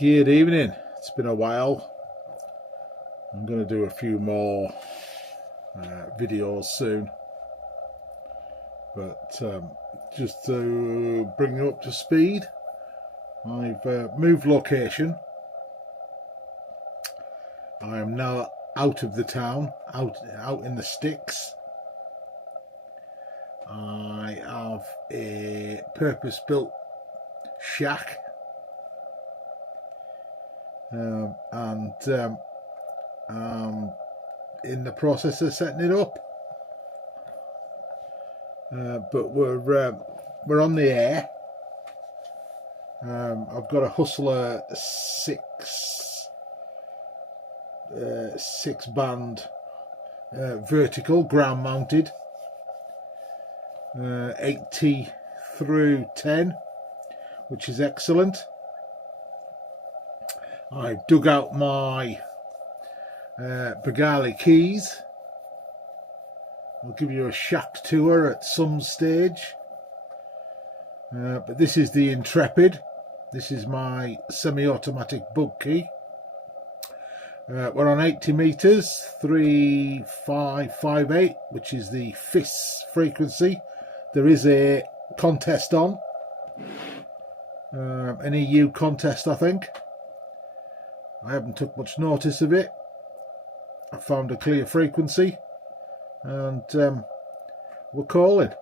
Good evening. It's been a while. I'm going to do a few more videos soon, but just to bring you up to speed, I've moved location. I am now out of the town, out in the sticks. I have a purpose-built shack, and I'm in the process of setting it up. But we're on the air. I've got a Hustler six band vertical ground mounted, 80 through 10, which is excellent. I've dug out my Begali keys. I'll give you a shack tour at some stage. But this is the Intrepid. This is my semi-automatic bug key. We're on 80 meters, 3558, which is the FIS frequency. There is a contest on, an EU contest, I think. I haven't took much notice of it. I found a clear frequency, and we're calling.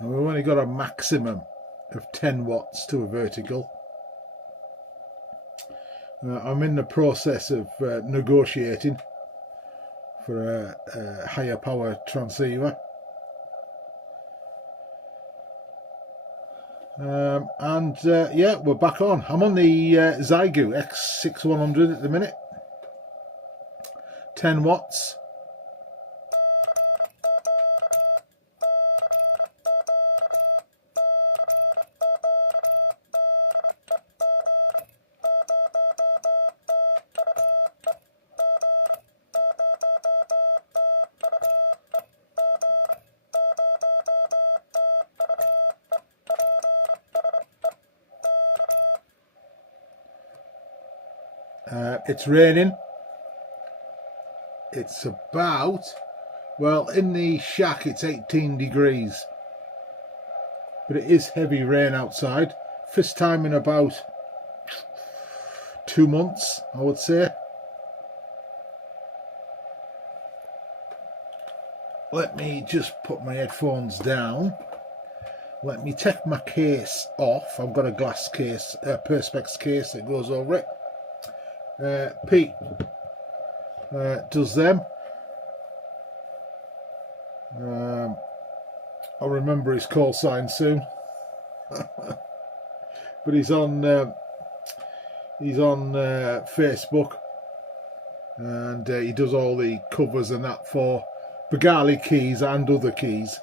And we've only got a maximum of 10 watts to a vertical. I'm in the process of negotiating for a higher power transceiver. Yeah, we're back on. I'm on the Xiegu X6100 at the minute. 10 watts. It's raining. It's about, well, in the shack it's 18 degrees, but it is heavy rain outside. First time in about 2 months, I would say. Let me just put my headphones down. Let me take my case off. I've got a glass case, a Perspex case that goes over it. Pete does them. I'll remember his call sign soon. But he's on Facebook, and he does all the covers and that for Begali keys and other keys.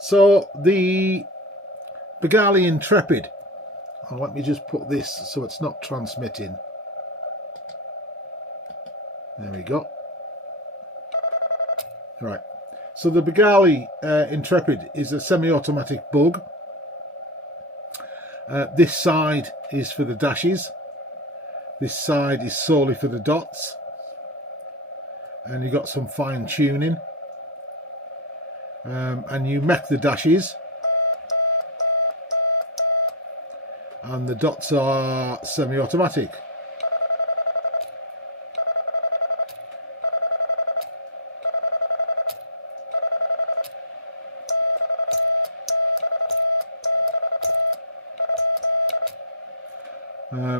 So the Begali Intrepid. Oh, let me just put this so it's not transmitting. There we go. Right. So the Begali Intrepid is a semi-automatic bug. This side is for the dashes. This side is solely for the dots. And you've got some fine tuning. And you make the dashes. And the dots are semi-automatic.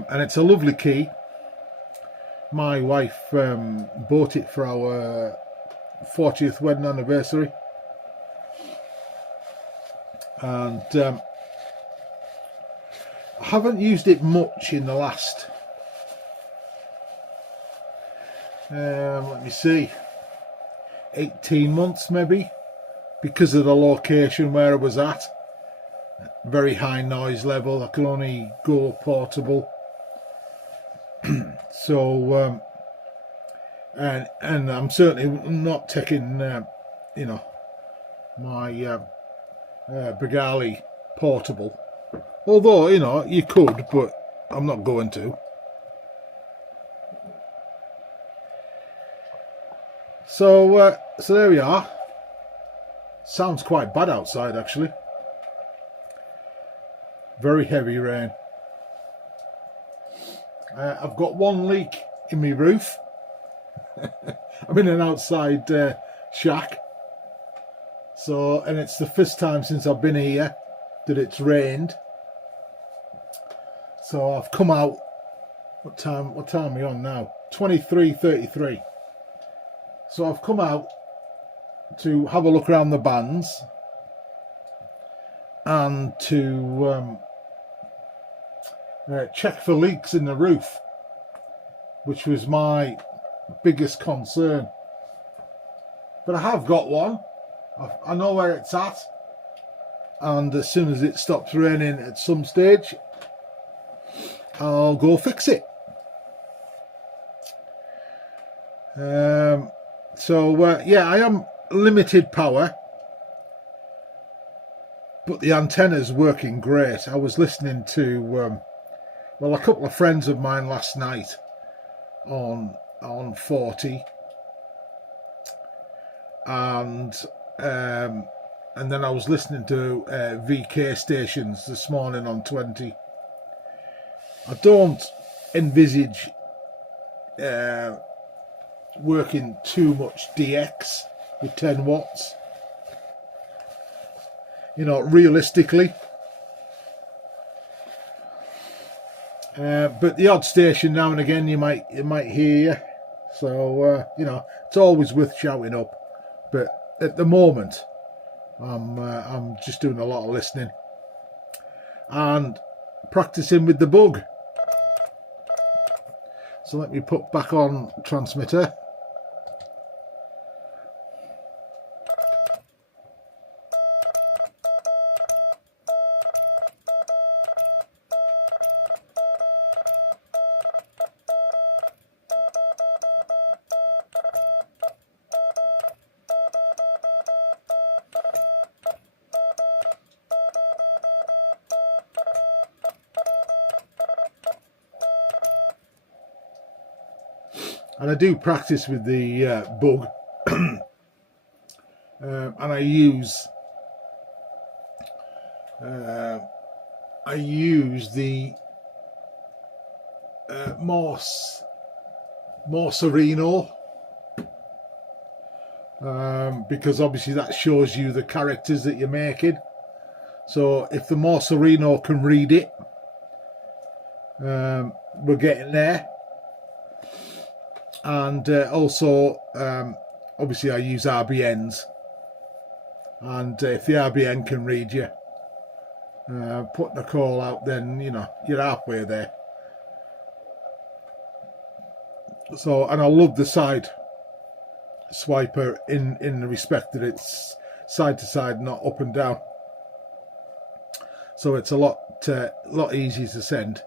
And it's a lovely key. My wife bought it for our 40th wedding anniversary, and I haven't used it much in the last Let me see, 18 months maybe, because of the location where I was at. Very high noise level. I could only go portable. So and I'm certainly not taking you know, my Begali portable, although, you know, you could, but I'm not going to. So so there we are. Sounds quite bad outside, actually. Very heavy rain. I've got one leak in my roof. I'm in an outside shack. So, and it's the first time since I've been here that it's rained. So I've come out. What time are we on now? 23:33. So I've come out to have a look around the bands and to check for leaks in the roof, which was my biggest concern. But I have got one. I know where it's at, and as soon as it stops raining at some stage, I'll go fix it. So yeah, I am limited power, but the antenna's working great. I was listening to well, a couple of friends of mine last night on 40, and then I was listening to VK stations this morning on 20. I don't envisage working too much DX with 10 watts, you know, realistically. But the odd station now and again you might hear, so you know, it's always worth shouting up. But at the moment, I'm just doing a lot of listening and practicing with the bug. So let me put back on transmitter. And I do practice with the bug, and I use the Morserino, because obviously that shows you the characters that you're making. So if the Morserino can read it, we're getting there. And also, obviously I use RBNs, and if the RBN can read you, putting a call out, then, you know, you're halfway there. So, and I love the side swiper in the respect that it's side to side, not up and down. So it's a lot easier to send.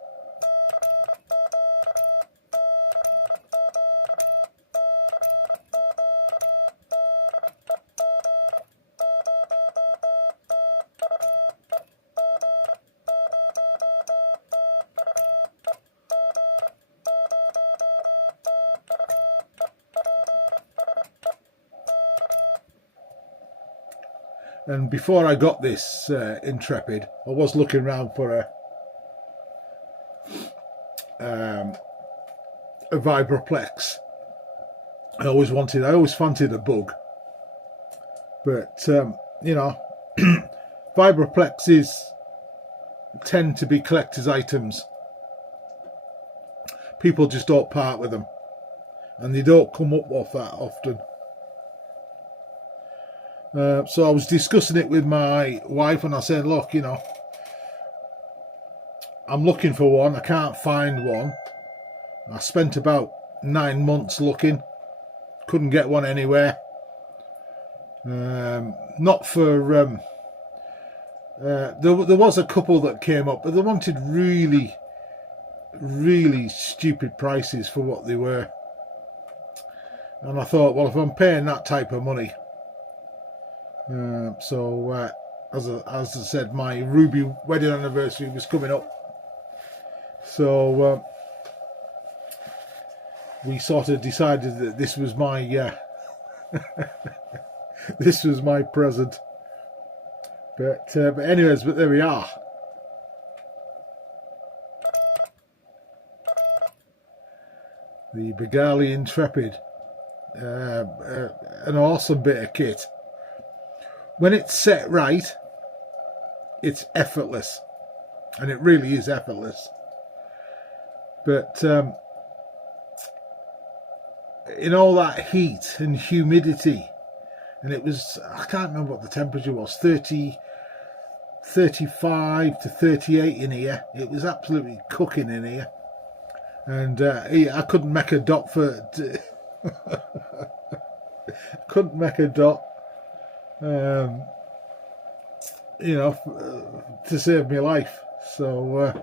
And before I got this Intrepid, I was looking around for a Vibroplex. I always fancied a bug, but you know, Vibroplexes tend to be collector's items. People just don't part with them, and they don't come up off that often. So I was discussing it with my wife, and I said, look, you know, I'm looking for one. I can't find one. I spent about 9 months looking, couldn't get one anywhere. Not for there was a couple that came up, but they wanted really stupid prices for what they were. And I thought, well, if I'm paying that type of money, as I said, my Ruby wedding anniversary was coming up, so we sort of decided that this was my this was my present. But anyways, but there we are. The Begali Intrepid. An awesome bit of kit. When it's set right, it's effortless. And it really is effortless. But in all that heat and humidity, and it was, I can't remember what the temperature was, 35 to 38 in here. It was absolutely cooking in here. And I couldn't make a dot for... couldn't make a dot, you know, to save my life. So,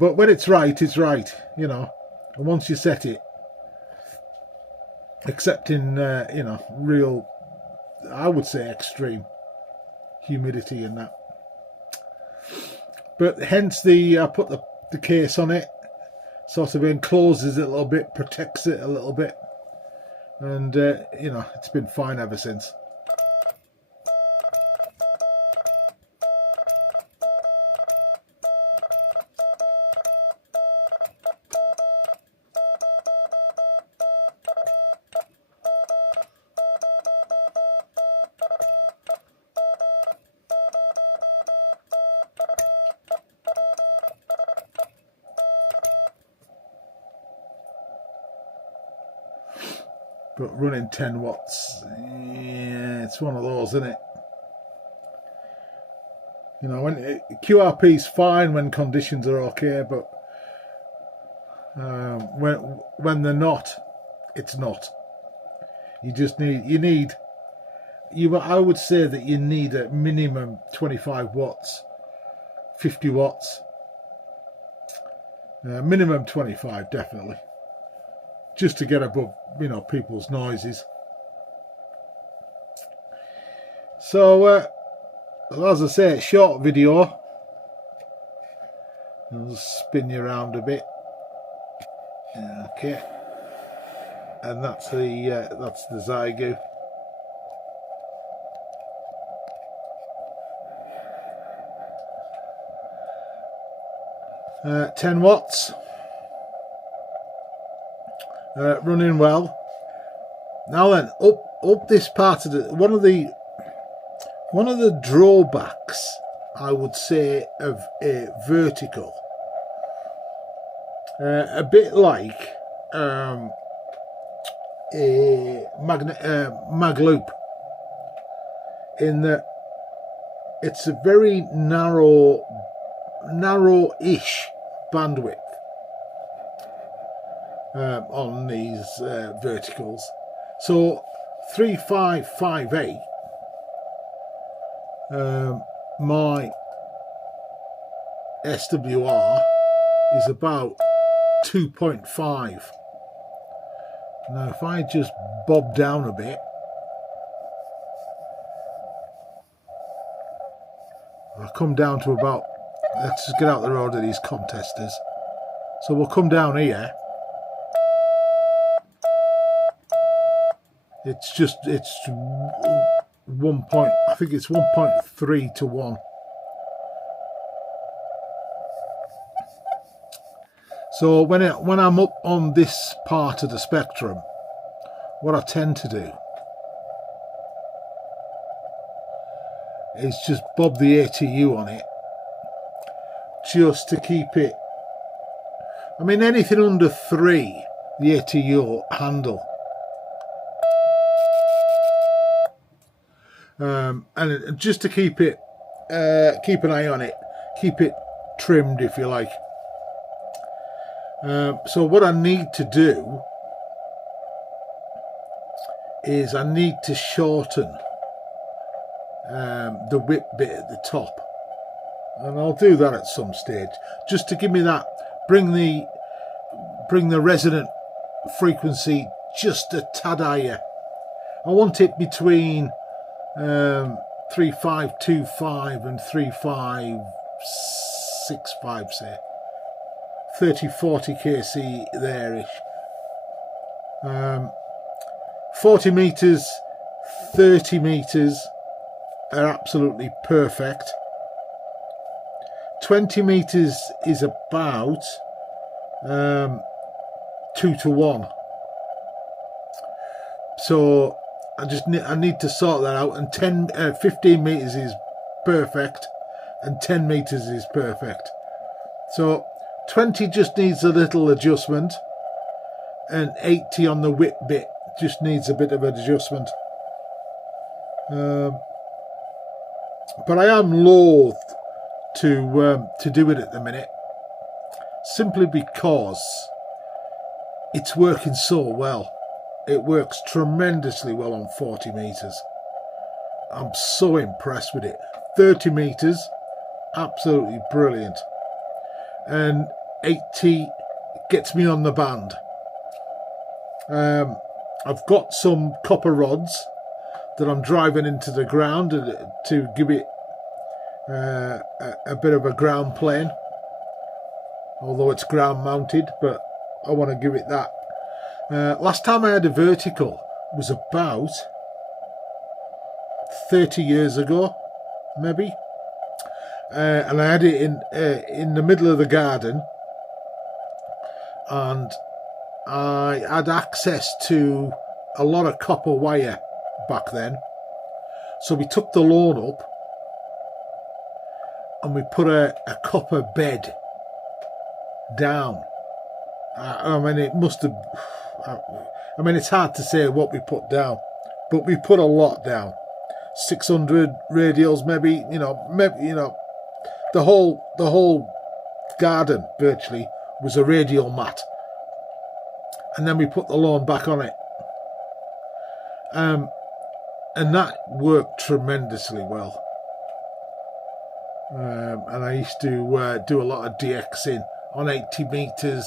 but when it's right, you know. And once you set it, except in, you know, real, I would say extreme humidity and that. But hence I put the case on it, sort of encloses it a little bit, protects it a little bit. And, you know, it's been fine ever since. But running 10 watts, yeah, it's one of those, isn't it? You know, QRP's fine when conditions are okay, but when they're not, it's not. I would say that you need a minimum 25 watts, 50 watts, minimum 25 definitely, just to get above, you know, people's noises. So as I say, short video. I'll spin you around a bit. Okay, and that's the Xiegu. Uh, 10 watts. Running well. Now then, up this part of one of the drawbacks, I would say, of a vertical, a bit like a mag loop, in that it's a very narrow-ish bandwidth on these verticals. So 3558, my SWR is about 2.5. Now if I just bob down a bit, I'll come down to about, let's just get out the road of these contesters. So we'll come down here. It's 1 point, I think it's 1.3 to 1. So when I'm up on this part of the spectrum, what I tend to do is just bob the ATU on it, just to keep it. I mean, anything under 3, the ATU will handle. And just to keep it, keep an eye on it, keep it trimmed, if you like. So what I need to do is I need to shorten the whip bit at the top, and I'll do that at some stage, just to give me that, bring the resonant frequency just a tad higher. I want it between 3525 and 3565, say 30-40 kc there-ish. 40 meters, 30 meters are absolutely perfect. 20 meters is about 2 to 1. So I need to sort that out. And 15 meters is perfect, and 10 meters is perfect. So 20 just needs a little adjustment, and 80 on the whip bit just needs a bit of an adjustment. But I am loath to do it at the minute, simply because it's working so well. It works tremendously well on 40 meters. I'm so impressed with it. 30 meters, absolutely brilliant. And 80 gets me on the band. I've got some copper rods that I'm driving into the ground to give it a bit of a ground plane, although it's ground mounted, but I want to give it that. Last time I had a vertical was about 30 years ago, maybe, and I had it in the middle of the garden, and I had access to a lot of copper wire back then, so we took the lawn up and we put a copper bed down. I mean, it must have, I mean, it's hard to say what we put down, but we put a lot down. 600 radials, maybe, the whole garden virtually was a radial mat, and then we put the lawn back on it, and that worked tremendously well. And I used to do a lot of DXing on 80 meters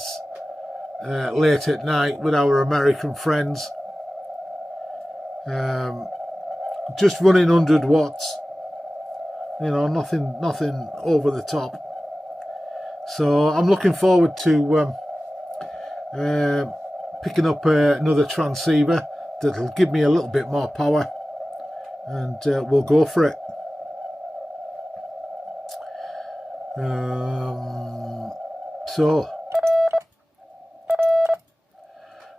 late at night with our American friends, just running 100 watts, nothing over the top. So I'm looking forward to picking up another transceiver that'll give me a little bit more power, and we'll go for it. So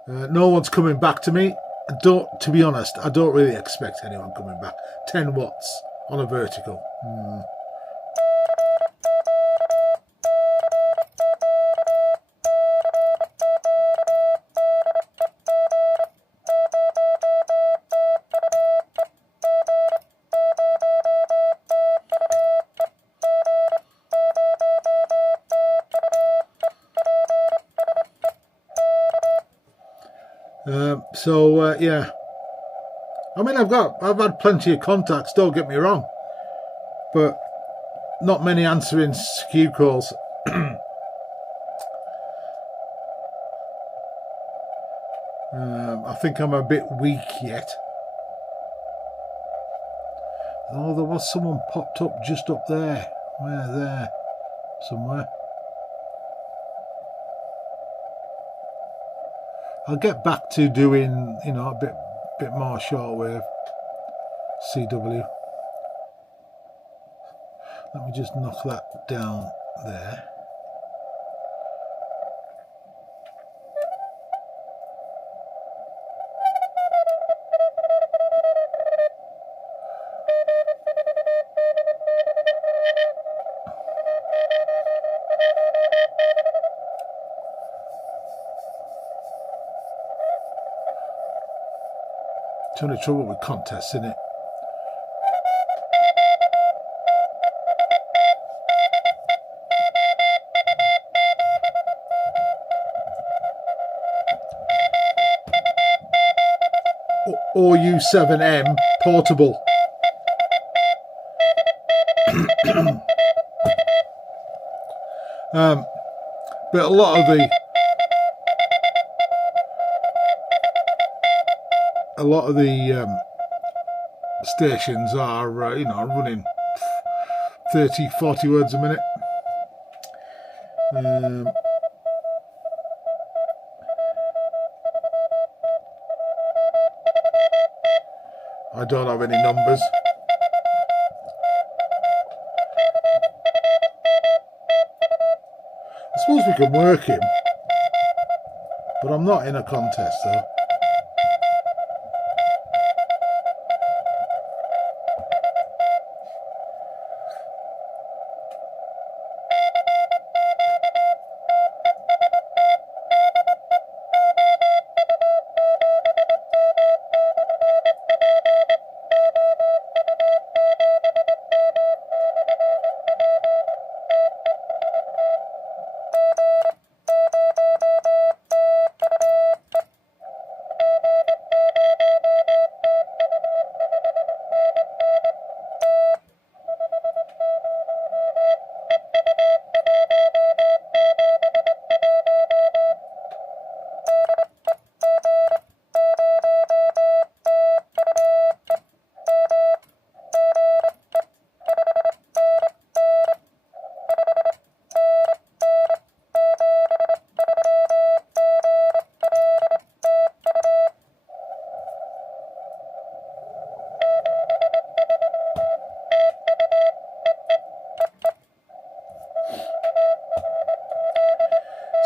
no one's coming back to me. To be honest, I don't really expect anyone coming back. 10 watts on a vertical. Yeah, I mean, I've had plenty of contacts, don't get me wrong, but not many answering Xiegu calls. I think I'm a bit weak yet. Oh, there was someone popped up just up there. Where? There somewhere. I'll get back to doing, a bit more shortwave CW. Let me just knock that down there. It's only trouble with contests, isn't it? Oh. OU7M portable. But a lot of the stations are you know, running 30-40 words a minute. I don't have any numbers. I suppose we can work him, but I'm not in a contest though.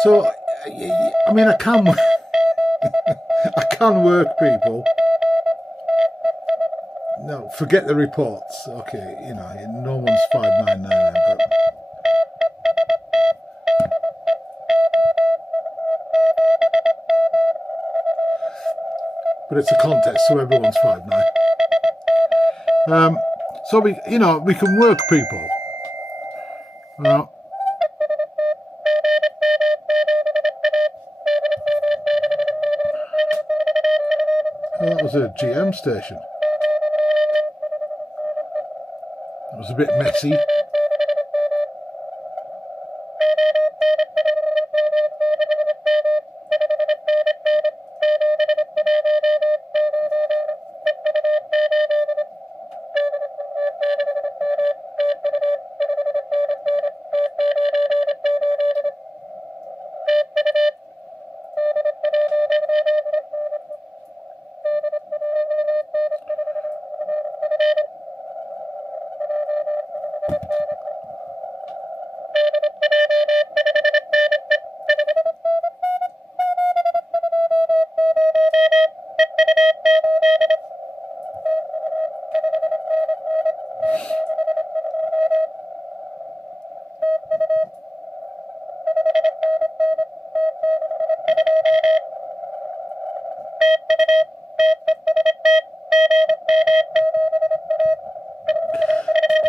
So, I mean, I can work people. No, forget the reports. Okay, you know, no one's 5999, but it's a contest, so everyone's 59. So we, you know, we can work people. Well, that was a GM station. It was a bit messy.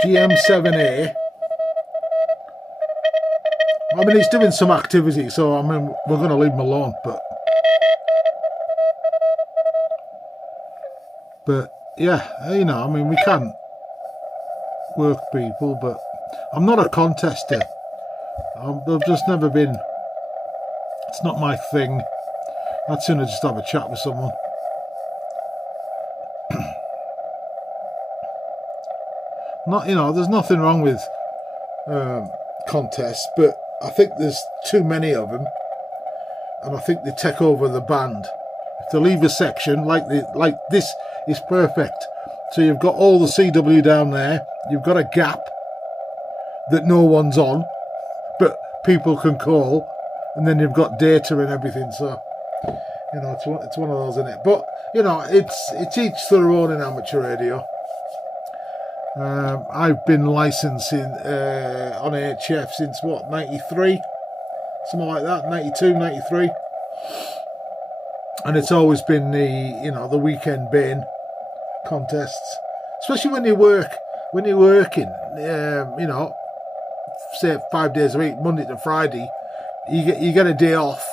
GM7A. I mean, he's doing some activity, so I mean, we're going to leave him alone, but yeah, you know, I mean, we can work people, but I'm not a contester. I've just never been. It's not my thing. I'd sooner just have a chat with someone. Not, you know, there's nothing wrong with contests, but I think there's too many of them, and I think they take over the band. If they leave a section like this is perfect. So you've got all the CW down there. You've got a gap that no one's on, but people can call, and then you've got data and everything. So you know, it's one of those, isn't it? But you know, it's each their own in amateur radio. I've been licensing on HF since what, 93, something like that, 92, 93, and it's always been the, you know, the weekend bin contests, especially when you're working, you know, say 5 days a week, Monday to Friday, you get a day off,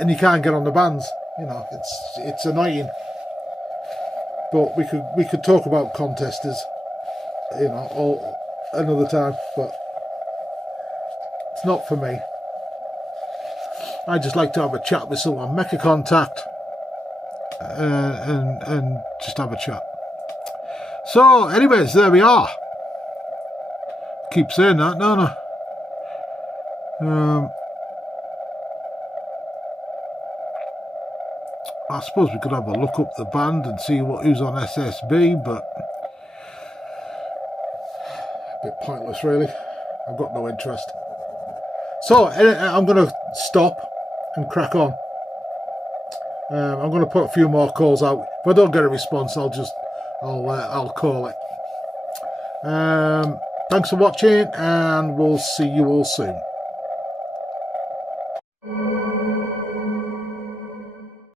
and you can't get on the bands. You know, it's annoying. But we could talk about contesters, you know, all another time. But it's not for me. I just like to have a chat with someone, make a contact, and just have a chat. So, anyways, there we are. Keep saying that, don't I? I suppose we could have a look up the band and see who's on SSB, but a bit pointless, really. I've got no interest. So I'm going to stop and crack on. I'm going to put a few more calls out. If I don't get a response, I'll call it. Thanks for watching, and we'll see you all soon.